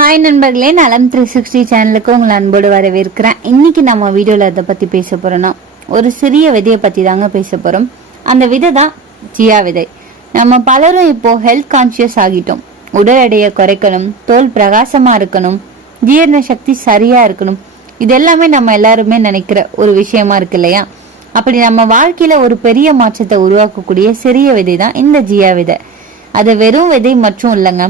Hi நண்பர்களே, நலம் 360 சேனலுக்கு உங்களை அன்போடு வரவேற்கிறேன். இன்னைக்கு நம்ம வீடியோவில் அதை பற்றி பேச போகிறோன்னா ஒரு சிறிய விதையை பற்றி தாங்க பேச போகிறோம். அந்த விதை தான் ஜியா விதை. நம்ம பலரும் இப்போ ஹெல்த் கான்சியஸ் ஆகிட்டோம். உடல் எடையை குறைக்கணும், தோல் பிரகாசமாக இருக்கணும், ஜீரண சக்தி சரியாக இருக்கணும். இது எல்லாமே நம்ம எல்லாருமே நினைக்கிற ஒரு விஷயமா இருக்கு இல்லையா? அப்படி நம்ம வாழ்க்கையில ஒரு பெரிய மாற்றத்தை உருவாக்கக்கூடிய சிறிய விதை தான் இந்த ஜியா விதை. அது வெறும் விதை மற்றும் இல்லைங்க,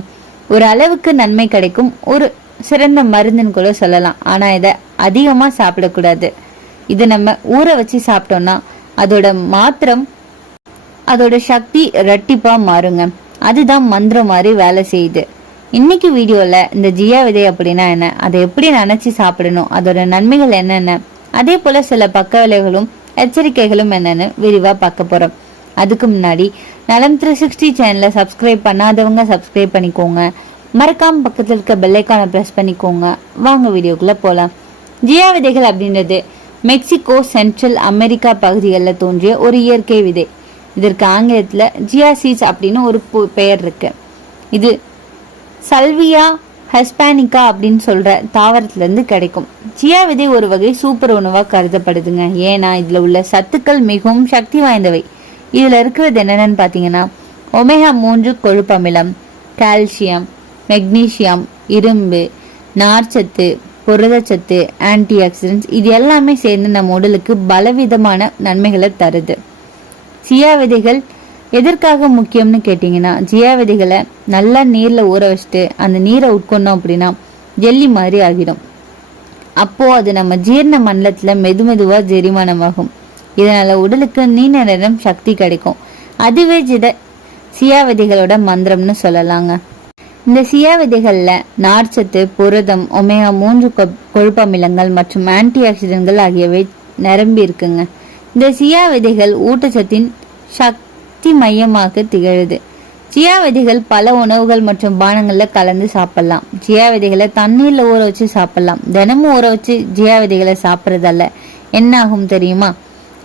ஒரு அளவுக்கு நன்மை கிடைக்கும் ஒரு சிறந்த மருந்துன்னு கூட சொல்லலாம். ஆனா இதை அதிகமா சாப்பிடக்கூடாது. இதை நம்ம ஊற வச்சு சாப்பிட்டோம்னா அதோட சக்தி ரெட்டிப்பா மாறுங்க. அதுதான் மந்திரம் மாதிரி வேலை செய்யுது. இன்னைக்கு வீடியோல இந்த ஜியா விதை அப்படின்னா என்ன, அதை எப்படி நினைச்சு சாப்பிடணும், அதோட நன்மைகள் என்னென்ன, அதே போல சில பக்க விளைவுகளும் எச்சரிக்கைகளும் என்னன்னு விரிவா பார்க்க போறோம். அதுக்கு முன்னாடி நலம் 360 சேனலை சப்ஸ்கிரைப் பண்ணாதவங்க சப்ஸ்கிரைப் பண்ணிக்கோங்க. மறக்காம பக்கத்தில் இருக்க பெல்லைக்கான பிரஸ் பண்ணிக்கோங்க. வாங்க வீடியோக்குள்ள போலாம். ஜியா விதைகள் அப்படின்றது மெக்சிகோ, சென்ட்ரல் அமெரிக்கா பகுதிகளில் தோன்றிய ஒரு இயற்கை விதை. இதற்கு ஆங்கிலத்துல ஜியா சீட்ஸ் அப்படின்னு ஒரு பெயர் இருக்கு. இது சல்வியா ஹெஸ்பானிகா அப்படின்னு சொல்ற தாவரத்துல இருந்து கிடைக்கும். ஜியா விதை ஒரு வகை சூப்பர் உணவா கருதப்படுதுங்க. ஏன்னா இதுல உள்ள சத்துக்கள் மிகவும் சக்தி வாய்ந்தவை. இதுல இருக்கிறது என்னென்னு பாத்தீங்கன்னா ஒமேகா 3 கொழுப்பு அமிலம், கால்சியம், மெக்னீசியம், இரும்பு, நார்ச்சத்து, புரதச்சத்து, ஆன்டி ஆக்சிடென்ட்ஸ், இது எல்லாமே சேர்ந்து நம்ம உடலுக்கு பலவிதமான நன்மைகளை தருது. ஜியா விதைகள் எதற்காக முக்கியம்னு கேட்டீங்கன்னா, ஜியா விதைகளை நல்லா நீர்ல ஊற வச்சுட்டு அந்த நீரை உட்கொண்டோம் அப்படின்னா ஜெல்லி மாதிரி ஆகிடும். அப்போ அது நம்ம ஜீரண மண்டலத்துல மெதுவா ஜெரிமானமாகும். இதனால உடலுக்கு நீண்ட நேரம் சக்தி கிடைக்கும். அதுவே சியா விதைகளோட மந்திரம்னு சொல்லலாங்க. இந்த சியா விதைகள்ல நார்ச்சத்து, புரதம், ஒமேகா 3 கொழுப்பு அமிலங்கள் மற்றும் ஆன்டி ஆக்சிடென்ட்கள் ஆகியவை நிரம்பி இருக்குங்க. இந்த சியா விதைகள் ஊட்டச்சத்தின் சக்தி மையமாக திகழுது. சியா விதைகள் பல உணவுகள் மற்றும் பானங்கள்ல கலந்து சாப்பிடலாம். சியா விதைகளை தண்ணீர்ல ஊற வச்சு சாப்பிடலாம். தினமும் ஊற வச்சு ஜியா விதைகளை சாப்பிட்றதால என்ன ஆகும் தெரியுமா?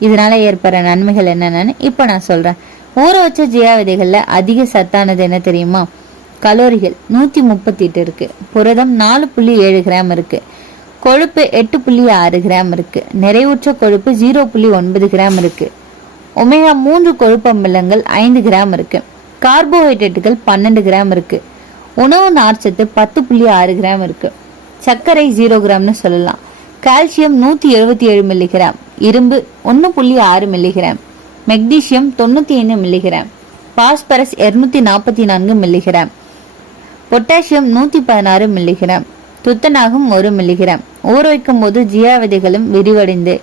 இதனால ஏற்படுற நன்மைகள் என்னென்னு இப்ப நான் சொல்றேன். ஊற வச்ச ஜியா விதைகள்ல அதிக சத்தானது என்ன தெரியுமா? கலோரிகள் 138 இருக்கு, புரதம் 4.7 கிராம் இருக்கு, கொழுப்பு 8.6 கிராம் இருக்கு, நிறைவுற்ற கொழுப்பு 0.9 கிராம் இருக்கு, ஒமேகா 3 கொழுப்பு அமிலங்கள் 5 கிராம் இருக்கு, கார்போஹைட்ரேட்டுகள் 12 கிராம் இருக்கு, உணவு நார்ச்சத்து 10.6 கிராம் இருக்கு, சர்க்கரை 0 கிராம்னு சொல்லலாம், கால்சியம் 177 மில்லிகிராம், இரும்பு 1.6 milligram, magnesium 95 milligram, phosphorus 244 milligram, potassium 116 milligram, துத்தநாகம் 1 மில்லிகிராம். ஊற வைக்கும் போது ஜியா விதைகளும் விரிவடைந்து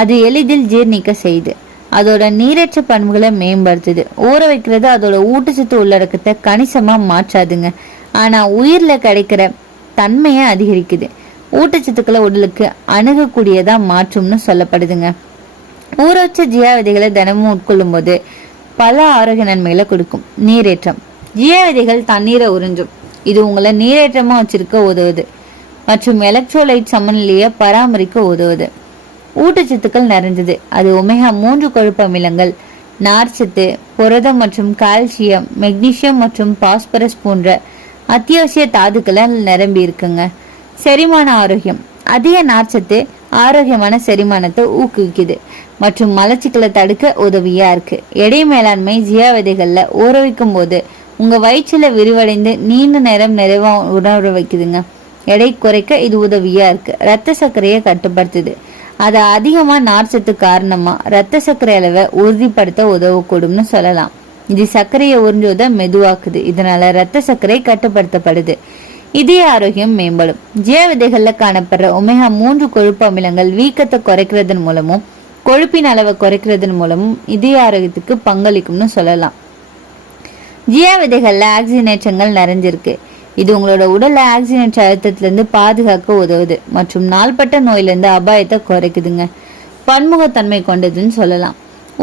அது எளிதில் ஜீர்ணிக்க செய்யுது. அதோட நீரற்ற பண்புகளை மேம்படுத்துது. ஊற வைக்கிறது அதோட ஊட்டச்சத்து உள்ளடக்கத்தை கணிசமா மாற்றாதுங்க. ஆனா உயிர்ல கிடைக்கிற தன்மையை அதிகரிக்குது. ஊட்டச்சத்துக்களை உடலுக்கு அணுகக்கூடியதா மாற்றும்னு சொல்லப்படுதுங்க. ஊற வச்ச ஜியா விதைகளை தினமும் உட்கொள்ளும் போது பல ஆரோக்கிய நன்மைகளை கொடுக்கும். நீரேற்றம். ஜியா விதைகள் தண்ணீரை உறிஞ்சும். இது உங்களை நீரேற்றமா வச்சிருக்க உதவுது மற்றும் எலக்ட்ரோலைட் சமநிலையை பராமரிக்க உதவுது. ஊட்டச்சத்துக்கள் நிறைஞ்சது. அது ஒமேகா 3 கொழுப்பு அமிலங்கள், நார்ச்சத்து, புரதம் மற்றும் கால்சியம், மெக்னீசியம் மற்றும் பாஸ்பரஸ் போன்ற அத்தியாவசிய தாதுக்களை நிரம்பி இருக்குங்க. செரிமான ஆரோக்கியம். அதிக நார்ச்சத்து ஆரோக்கியமான செரிமானத்தை ஊக்குவிக்குது மற்றும் மலச்சிக்கலை தடுக்க உதவியா இருக்கு. எடை மேலாண்மை. ஜியா விதைகள்ல ஊற வைக்கும் போது உங்க வயிற்றுல விரிவடைந்து நீண்ட நேரம் நிறைவா உணர வைக்குதுங்க. எடை குறைக்க இது உதவியா இருக்கு. ரத்த சர்க்கரையை கட்டுப்படுத்துது. அது அதிகமா நார்ச்சத்து காரணமா ரத்த சர்க்கரை அளவை உறுதிப்படுத்த உதவக்கூடும்னு சொல்லலாம். இது சர்க்கரையை உறிஞ்சுவதை மெதுவாக்குது. இதனால ரத்த சர்க்கரை கட்டுப்படுத்தப்படுது. இதய ஆரோக்கியம் மேம்படும். ஜியா விதைகள்ல காணப்படுற ஒமேகா 3 கொழுப்பு அமிலங்கள் வீக்கத்தை குறைக்கிறதன் மூலமும் கொழுப்பின் அளவை குறைக்கிறதன் மூலமும் இதய ஆரோக்கியத்துக்கு பங்களிக்கும்னு சொல்லலாம். ஜியா விதைகள்ல ஆக்சிஜனேற்றங்கள் நிறைஞ்சிருக்கு. இது உங்களோட உடல்ல ஆக்சிஜனேற்ற அழுத்தத்திலிருந்து பாதுகாக்க உதவுது மற்றும் நாள்பட்ட நோயிலிருந்து அபாயத்தை குறைக்குதுங்க. பன்முகத்தன்மை கொண்டதுன்னு சொல்லலாம்.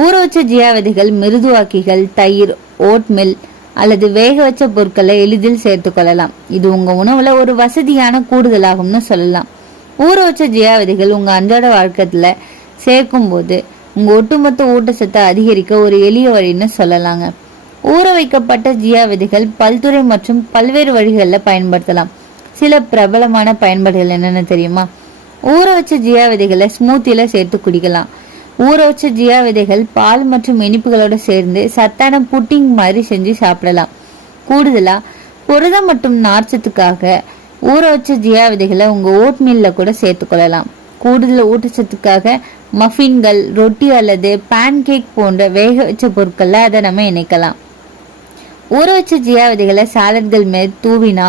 ஊற வச்ச ஜியா விதைகள் மிருதுவாக்கிகள், தயிர், ஓட்மில் அல்லது வேக வச்ச பொருட்களை எளிதில் சேர்த்து கொள்ளலாம். இது உங்க உணவுல ஒரு வசதியான கூடுதலாகும்னு சொல்லலாம். ஊற வச்ச ஜியா விதைகள் உங்க அன்றாட வாழ்க்கையில சேர்க்கும் போது உங்க ஒட்டுமொத்த ஊட்டச்சத்தை அதிகரிக்க ஒரு எளிய வழின்னு சொல்லலாங்க. ஊற வைக்கப்பட்ட ஜியா விதைகள் பல்துறை மற்றும் பல்வேறு வழிகளில் பயன்படுத்தலாம். சில பிரபலமான பயன்பாடுகள் என்னென்ன தெரியுமா? ஊற வச்ச ஜியா விதைகளை ஸ்மூத்தியில சேர்த்து குடிக்கலாம். ஊற வச்ச ஜியா விதைகள் பால் மற்றும் இனிப்புகளோட சேர்ந்து சத்தான புட்டிங் மாதிரி செஞ்சு சாப்பிடலாம். கூடுதலா புரதம் மற்றும் நார்ச்சத்துக்காக ஊற வச்ச ஜியா விதைகளை உங்க ஓட் மீல்ல கூட சேர்த்துக்கொள்ளலாம். கூடுதல் ஊட்டச்சத்துக்காக மஃபின்கள், ரொட்டி அல்லது பேன் கேக் போன்ற வேக வச்ச பொருட்கள்ல அதை நம்ம இணைக்கலாம். ஊற வச்ச ஜியா விதைகளை சாலட்கள் மேல் தூவினா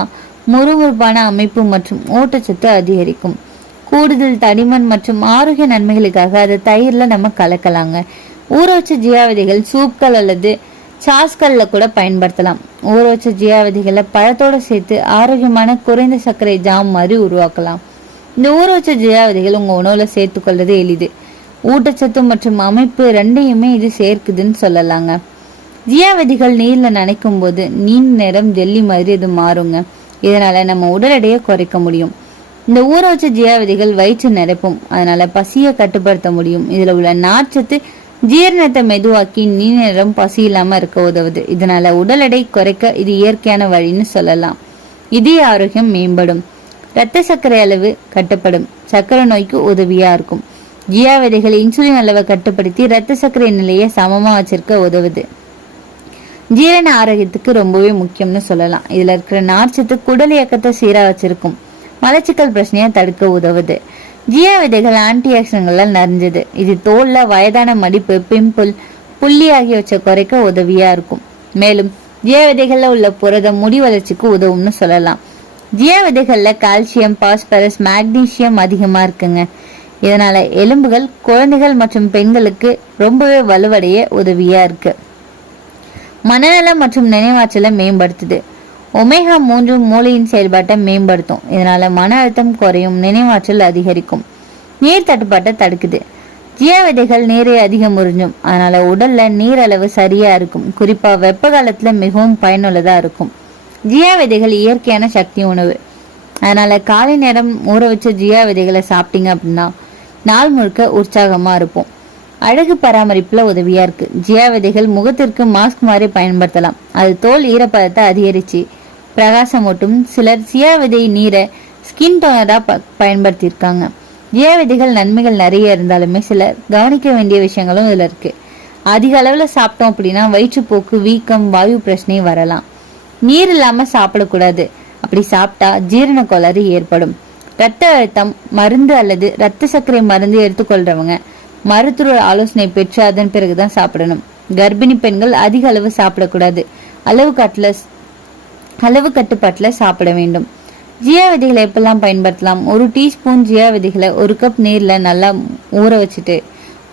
முறுமுறுப்பான அமைப்பு மற்றும் ஊட்டச்சத்து அதிகரிக்கும். கூடுதல் தடிமன் மற்றும் ஆரோக்கிய நன்மைகளுக்காக அதை தயிர்ல நம்ம கலக்கலாங்க. ஊற வச்ச ஜியா விதைகள் சூப்கள் அல்லது சாஸ்கள்ல கூட பயன்படுத்தலாம். ஊற வச்ச ஜியா விதைகளை பழத்தோட சேர்த்து ஆரோக்கியமான குறைந்த சர்க்கரை ஜாம் மாதிரி உருவாக்கலாம். இந்த ஊற வச்ச ஜியா விதைகள் உங்க உணவுல சேர்த்து கொள்வது எளிது. ஊட்டச்சத்து மற்றும் அமைப்பு ரெண்டையுமே இது சேர்க்குதுன்னு சொல்லலாங்க. ஜியா விதைகள் நீர்ல நனைக்கும் போது நீண்ட நேரம் ஜெல்லி மாதிரி இது மாறுங்க. இதனால நம்ம உடல் எடையை குறைக்க முடியும். இந்த ஊற வச்ச ஜியா விதைகள் வயிற்று நிரப்பும், அதனால பசியை கட்டுப்படுத்த முடியும். இதுல உள்ள நார்ச்சத்து ஜீரணத்தை மெதுவாக்கி நீண்ட நேரம் பசி இல்லாம இருக்க உதவுது. இதனால உடல் எடை குறைக்க இது இயற்கையான வழின்னு சொல்லலாம். இதய ஆரோக்கியம் மேம்படும், இரத்த சர்க்கரை அளவு கட்டுப்படும், சர்க்கரை நோய்க்கு உதவியா இருக்கும். ஜியா விதைகள் இன்சுலின் அளவை கட்டுப்படுத்தி இரத்த சர்க்கரை நிலையை சமமா வச்சிருக்க உதவுது. ஜீரண ஆரோக்கியத்துக்கு ரொம்பவே முக்கியம்னு சொல்லலாம். இதுல இருக்கிற நார்ச்சத்து குடல் இயக்கத்தை சீரா வச்சிருக்கும், மலச்சிக்கல் பிரச்சனையை தடுக்க உதவுது. ஜியா விதைகள் ஆன்டி ஆக்சிடென்ட்களால் நிறைஞ்சது. இது தோல்ல வயதான மடிப்பு, பிம்பிள், புள்ளி ஆகியவற்றை குறைக்க உதவியா இருக்கும். மேலும் ஜியா விதைகள்ல உள்ள புரதம் முடி வளர்ச்சிக்கு உதவும்னு சொல்லலாம். ஜியா விதைகள்ல கால்சியம், பாஸ்பரஸ், மேக்னீசியம் அதிகமா இருக்குங்க. இதனால எலும்புகள், குழந்தைகள் மற்றும் பெண்களுக்கு ரொம்பவே வலுவடைய உதவியா இருக்கு. மனநலம் மற்றும் நினைவாற்றலை மேம்படுத்துது. ஒமேகா 3 மூளையின் செயல்பாட்டை மேம்படுத்தும். இதனால மன அழுத்தம் குறையும், நினைவாற்றல் அதிகரிக்கும், நீர் தட்டுப்பாட்டை தடுக்குது. ஜியா விதைகள் நீரை அதிகம் உறிஞ்சும், அதனால உடல்ல நீர் அளவு சரியா இருக்கும். குறிப்பா வெப்ப காலத்துல மிகவும் பயனுள்ளதா இருக்கும். ஜியா விதைகள் இயற்கையான சக்தி உணவு. அதனால காலை நேரம் ஊற வச்ச ஜியா விதைகளை சாப்பிட்டீங்க அப்படின்னா நாள் முழுக்க உற்சாகமா இருப்போம். அழகு பராமரிப்புல உதவியா இருக்கு. ஜியா விதைகள் முகத்திற்கு மாஸ்க் மாதிரி பயன்படுத்தலாம். அது தோல் ஈரப்பதத்தை அதிகரிச்சு பிரகாசமூட்டும். சிலர் ஜியா விதை நீரை ஸ்கின் டோனரா பயன்படுத்தியிருக்காங்க. ஜியா விதைகள் நன்மைகள் நிறைய இருந்தாலுமே சிலர் கவனிக்க வேண்டிய விஷயங்களும் இதுல இருக்கு. அதிக அளவுல சாப்பிட்டோம் அப்படின்னா வயிற்றுப்போக்கு, வீக்கம், வாயு பிரச்சனை வரலாம். நீர் இல்லாம சாப்பிடக்கூடாது. அப்படி சாப்பிட்டா ஜீரண கோளாறு ஏற்படும். இரத்த அழுத்தம் மருந்து அல்லது இரத்த சர்க்கரை மருந்து எடுத்துக்கொள்றவங்க மருத்துவர் ஆலோசனை பெற்று அதன் பிறகுதான் சாப்பிடணும். கர்ப்பிணி பெண்கள் அதிக அளவு சாப்பிடக்கூடாது. அளவு கட்டுப்பாட்டுல சாப்பிட வேண்டும். ஜியா விதைகளை எப்பெல்லாம் பயன்படுத்தலாம்? 1 டீஸ்பூன் ஜியா விதைகளை 1 கப் நீர்ல நல்லா ஊற வச்சுட்டு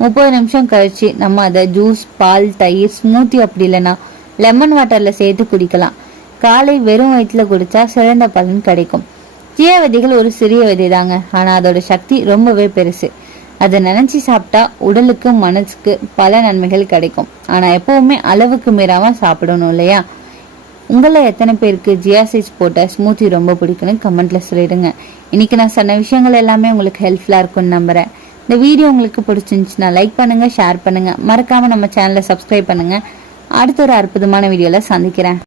30 நிமிஷம் கழிச்சு நம்ம அதை ஜூஸ், பால், தயிர், ஸ்மூத்தி அப்படி இல்லைன்னா லெமன் வாட்டர்ல சேர்த்து குடிக்கலாம். காலை வெறும் வயிற்றுல குடிச்சா சிறந்த பலன் கிடைக்கும். ஜியா விதைகள் ஒரு சிறிய விதை தாங்க, ஆனா அதோட சக்தி ரொம்பவே பெருசு. அதை நினைச்சு சாப்பிட்டா உடலுக்கு மனசுக்கு பல நன்மைகள் கிடைக்கும். ஆனா எப்பவுமே அளவுக்கு மீறாம சாப்பிடணும் இல்லையா? உங்களை எத்தனை பேருக்கு ஜியா சீட்ஸ் போட்ட ஸ்மூத்தி ரொம்ப பிடிக்குன்னு கமெண்ட்ல சொல்லிடுங்க. இன்னைக்கு நான் சொன்ன விஷயங்கள் எல்லாமே உங்களுக்கு ஹெல்ப்ஃபுல்லா இருக்கும்னு நம்புறேன். இந்த வீடியோ உங்களுக்கு பிடிச்சிருந்துச்சுன்னா லைக் பண்ணுங்க, ஷேர் பண்ணுங்க, மறக்காம நம்ம சேனலை சப்ஸ்கிரைப் பண்ணுங்க. அடுத்த ஒரு அற்புதமான வீடியோல சந்திக்கிறேன்.